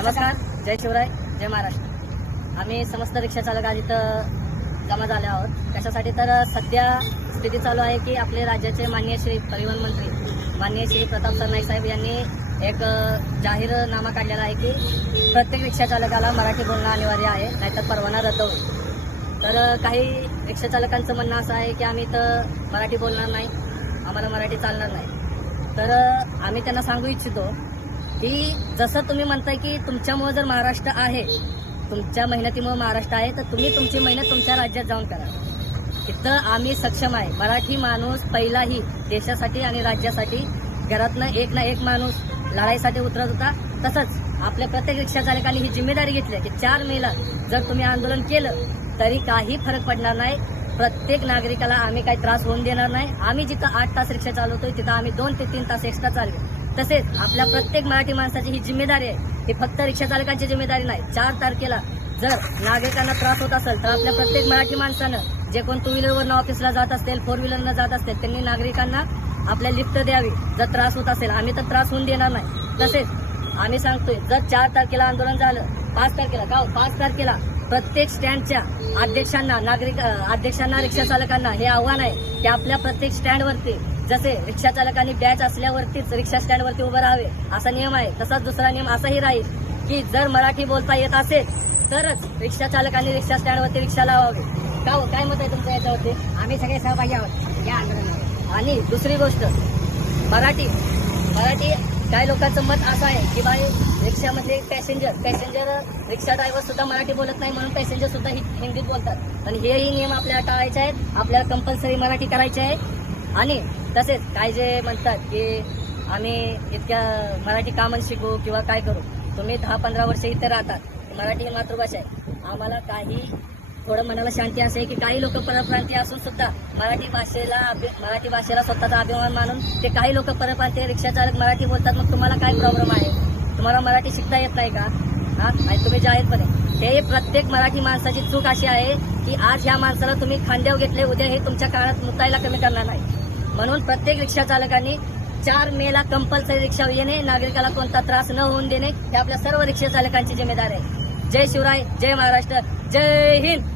नमस्कार, जय शिवराय, जय महाराष्ट्र। आम्ही समस्त रिक्षा चालक आज इथं जमा झाले आहोत। त्याच्यासाठी तर सध्या स्थिती चालू आहे की आपले राज्याचे माननीय श्री परिवहन मंत्री माननीय श्री प्रताप सरनाईक साहेब यांनी एक जाहीरनामा काढलेला आहे की प्रत्येक रिक्षा चालकाला मराठी बोलणं अनिवार्य आहे, नाहीतर परवाना रद्द होईल। तर काही रिक्षा चालकांचं म्हणणं असं आहे की आम्ही इथं मराठी बोलणार नाही, आम्हाला मराठी चालणार नाही। तर आम्ही त्यांना सांगू इच्छितो की जसं तुम्ही म्हणताय की तुमच्यामुळे जर महाराष्ट्र आहे, तुमच्या मेहनतीमुळे महाराष्ट्र आहे, तर तुम्ही तुमची मेहनत तुमच्या राज्यात जाऊन करा। इथं आम्ही सक्षम आहे। मराठी माणूस पहिलाही देशासाठी आणि राज्यासाठी घरातनं एक ना एक माणूस लढाईसाठी उतरत होता। तसंच आपल्या प्रत्येक रिक्षा चालकांनी ही जिम्मेदारी घेतली की 4 मेला जर तुम्ही आंदोलन केलं तरी काही फरक पडणार नाही। प्रत्येक नागरिकाला आम्ही काही त्रास होऊन देणार नाही। आम्ही जिथं 8 तास रिक्षा चालवतोय तिथं आम्ही 2 ते 3 तास एक्स्ट्रा चालवू। तसेच आपल्या प्रत्येक मराठी माणसाची ही जिम्मेदारी आहे, ही फक्त रिक्षा चालकांची जिम्मेदारी नाही। 4 तारखेला जर नागरिकांना त्रास होत असेल तर आपल्या प्रत्येक मराठी माणसानं जे कोण 2 व्हीलरवरनं ऑफिसला जात असतील, 4 व्हीलरनं जात असतील, त्यांनी नागरिकांना आपल्या लिफ्ट द्यावी। जर त्रास होत असेल आम्ही तर त्रास होऊन देणार नाही। तसेच आम्ही सांगतोय जर 4 तारखेला आंदोलन झालं, 5 तारखेला प्रत्येक स्टँडच्या अध्यक्षांना रिक्षा चालकांना हे आव्हान आहे की आपल्या प्रत्येक स्टँडवरती जसे रिक्षा चालकांनी बॅच असल्यावरतीच रिक्षा स्टँडवरती उभं राहावे असा नियम आहे, तसाच दुसरा नियम असाही राहील की जर मराठी बोलता येत असेल तरच रिक्षा चालकांनी रिक्षा स्टँडवरती रिक्षा लावावी। काय मत आहे तुमच्या याच्यावरती? आम्ही सगळे सहभागी आहोत या आंदोलनावर। आणि दुसरी गोष्ट मराठी काही लोकांचं मत असं आहे की बाई रिक्षामधले पॅसेंजर रिक्षा ड्रायव्हर सुद्धा मराठी बोलत नाही म्हणून पॅसेंजर सुद्धा हिंदीत बोलतात। पण हेही नियम आपल्याला टाळायचे आहेत, आपल्याला कंपल्सरी मराठी करायचे आहे। आणि तसेच काय जे म्हणतात की आम्ही इतक्या मराठी का म्हणून शिकू किंवा काय करू, तुम्ही 10-15 वर्ष इथे राहतात, मराठी ही मातृभाषा आहे। आम्हाला काही थोडं मनाला शांती असे की काही लोक परप्रांतीय असून सुद्धा मराठी भाषेला स्वतःचा अभिमान मानून ते काही लोक परप्रांतीय रिक्षा चालक मराठी बोलतात। मग तुम्हाला काय प्रॉब्लेम आहे? तुम्हाला मराठी शिकता येत नाही का? आणि तुम्ही जाहीरपणे हे प्रत्येक मराठी माणसाची चूक अशी आहे की आज ह्या माणसाला तुम्ही खांद्यावर घेतले, उद्या हे तुमच्या काळात मुतायला कमी करणार नाही। म्हणून प्रत्येक रिक्षा चालकांनी 4 मेला कंपल्सरी रिक्षा येणे, नागरिकाला कोणता त्रास न होऊन देणे हे आपल्या सर्व रिक्षा चालकांची जिम्मेदारी आहे। जय शिवराय, जय महाराष्ट्र, जय हिंद।